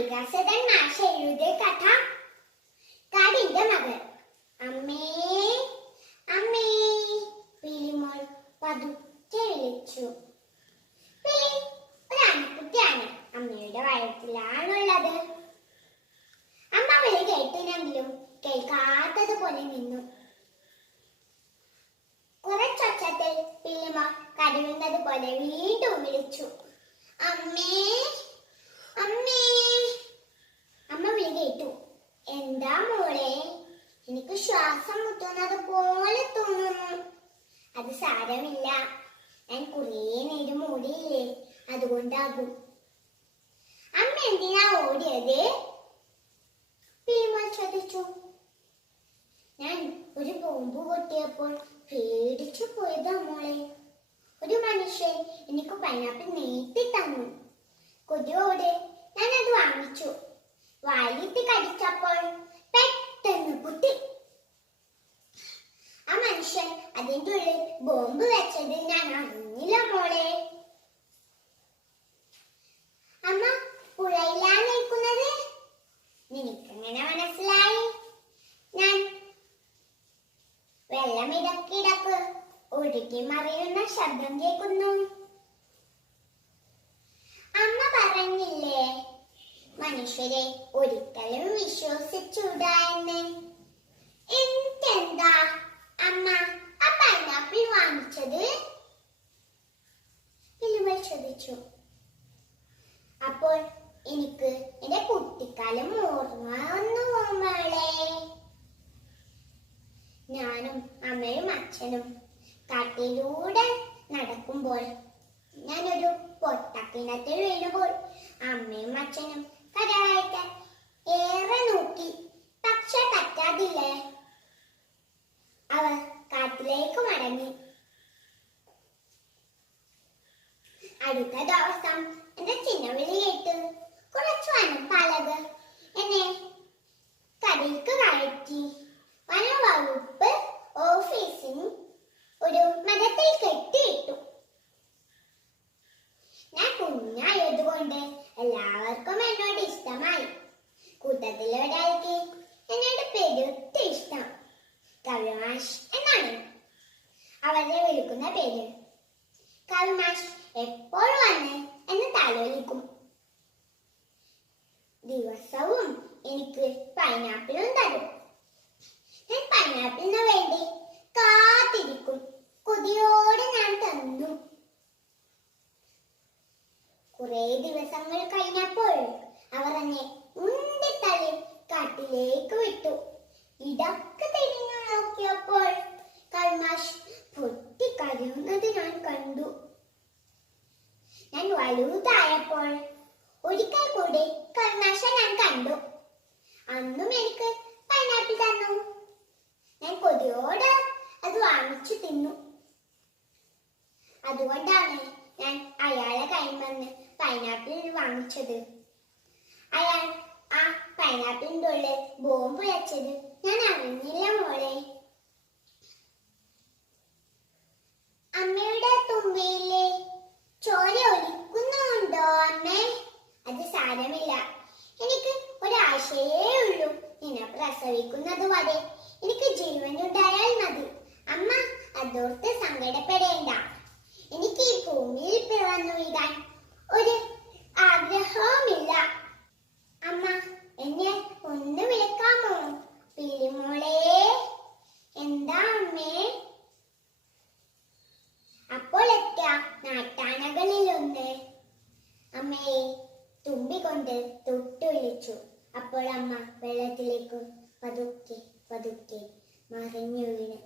അംബികാസദൻ മാഷ് എഴുതിയ കഥ കാടിന്റെ മകൾ. അമ്മേ അമ്മേ പിലിമോൾ പതുക്കെ വിളിച്ചു. പിലി ഒരു ആൺകുട്ടിയാണ്. അമ്മയുടെ വയറ്റിലാണുള്ളത്. അമ്മ വിളി കേട്ടിനെങ്കിലും കേൾക്കാത്തതുപോലെ നിന്നു. കുറച്ചൊച്ചത്തിൽ പിലിമോൾ കരയുന്നത് പോലെ വീണ്ടും വിളിച്ചു. അമ്മേ അമ്മേ. അമ്മ വിളി കേട്ടു. എന്താ മോളെ? എനിക്ക് ശ്വാസം മുട്ടുന്നത് പോലെ തോന്നുന്നു. അത് സാരമില്ല, ഞാൻ കുറേ നേരം ഓടിയില്ലേ, അതുകൊണ്ടാകും. അമ്മ എന്തിനാ ഓടിയത്? പിലിമോൾ ചോദിച്ചു. ഞാൻ ഒരു ബോംബ് പൊട്ടിയപ്പോൾ പേടിച്ചു പോയതാ മോളെ. ഒരു മനുഷ്യൻ എനിക്ക് പൈനാപ്പിൾ നീട്ടി തന്നു. കൊതിയോടെ ഞാൻ അത് വാങ്ങിച്ചു. വായിലിട്ട് കടിച്ചപ്പോൾ പെട്ടെന്ന് പൊട്ടി. ആ മനുഷ്യൻ അതിൻ്റെ ഉള്ളിൽ ബോംബ് വെച്ചത് ഞാൻ അറിഞ്ഞില്ല മോളെ. അമ്മ പുഴയിലാണ് നിൽക്കുന്നത്. നിനക്കെങ്ങനെ മനസ്സിലായി? ഞാൻ വെള്ളം ഇടക്കിടക്ക് ഒഴുകി മറിയുന്ന ശബ്ദം കേൾക്കുന്നു. അമ്മ പറഞ്ഞില്ലേ മനുഷ്യരെ ഒരിക്കലും വിശ്വസിച്ചൂടാ എന്ന്. എന്തെന്താ അമ്മ ആ പൈനാപ്പിൾ വാങ്ങിച്ചത്? പിലിമോൾ ചോദിച്ചു. അപ്പോൾ എനിക്ക് എന്റെ കുട്ടിക്കാലം ഓർമ്മ വന്നു മോളെ. ഞാനും അമ്മയും അച്ഛനും കാട്ടിലൂടെ നടക്കുമ്പോൾ ഞാനൊരു പൊട്ടക്കിണറ്റിൽ വീണുപോൾ. അമ്മയും അച്ഛനും കരകയറ്റാൻ ഏറെ നോക്കി, പക്ഷെ പറ്റാതില്ലേ. അവർ കാട്ടിലേക്ക് മടങ്ങി. അടുത്ത ദിവസം എന്റെ ചിന്നവിളി കേട്ട് കുറച്ചു വനപാലകർ എന്നെ കടലിലേക്ക് കയറ്റി. വനവകുപ്പ് ഓഫീസിന് ഒരു മരത്തിൽ കെട്ടിയിട്ടു. ഞാൻ കുഞ്ഞായതുകൊണ്ട് എല്ലാവർക്കും എന്നോട് ഇഷ്ടമായി. കൂട്ടത്തിലെ ഒരാൾക്ക് എന്നോട് പെരുത്ത ഇഷ്ടം. കവിമാഷ് എന്നാണ് അവരെ വിളിക്കുന്ന പേര്. കവിമാഷ് എപ്പോൾ വന്ന് എന്നെ താലോലിക്കും. ദിവസവും എനിക്ക് പൈനാപ്പിളും തരും. ഞാൻ പൈനാപ്പിളിന് വേണ്ടി കാത്തിരിക്കും. കൊതിയോടെ ഞാൻ തന്നു. കുറെ ദിവസങ്ങൾ കഴിഞ്ഞപ്പോൾ അവർ എന്നെ ഉന്തിത്തള്ളി കാട്ടിലേക്ക് വിട്ടു. ഇടക്ക് തിരിഞ്ഞു നോക്കിയപ്പോൾ കവിമാഷ് പൊട്ടിക്കരയുന്നത് ഞാൻ കണ്ടു. ഞാൻ വലുതായപ്പോൾ ഒരിക്കൽ കൂടി കവിമാഷെ ഞാൻ കണ്ടു. അന്നും എനിക്ക് പൈനാപ്പിൾ തന്നു. ഞാൻ കൊതിയോടെ അത് വാങ്ങിച്ചു തിന്നു. അതുകൊണ്ടാണ് ഞാൻ അയാളെ കയ്യിൽ വന്ന് പൈനാപ്പിൾ വാങ്ങിച്ചത്. അയാൾ ആ പൈനാപ്പിളിൻ്റെ ഉള്ളിൽ ബോംബ് വെച്ചത് ഞാൻ അറിഞ്ഞില്ല മോളെ. അമ്മയുടെ തുമ്പിയിലെ ചോര ഒലിക്കുന്നുണ്ടോ അമ്മേ? അത് സാരമില്ല, എനിക്ക് ഒരാശയേ ഉള്ളൂ. നിന്നെ പ്രസവിക്കുന്നത് വരെ എനിക്ക് ജീവനുണ്ടായാൽ മതി. അമ്മ അതോർത്ത് സങ്കടപ്പെടേണ്ട. എനിക്ക് ഈ ഭൂമിയിൽ പിറന്നു വീഴാൻ ഒരു ആഗ്രഹവുമില്ല. അമ്മ എന്നെ ഒന്ന് വിളിക്കാമോ? പിലിമോളെ. എന്താ അമ്മേ? അപ്പോൾ എത്താ നാട്ടാനകളിലൊന്ന് അമ്മയെ തുമ്പി കൊണ്ട് തൊട്ടു വിളിച്ചു. അപ്പോൾ അമ്മ വെള്ളത്തിലേക്ക് പതുക്കെ പതുക്കെ മറിഞ്ഞു വീണ്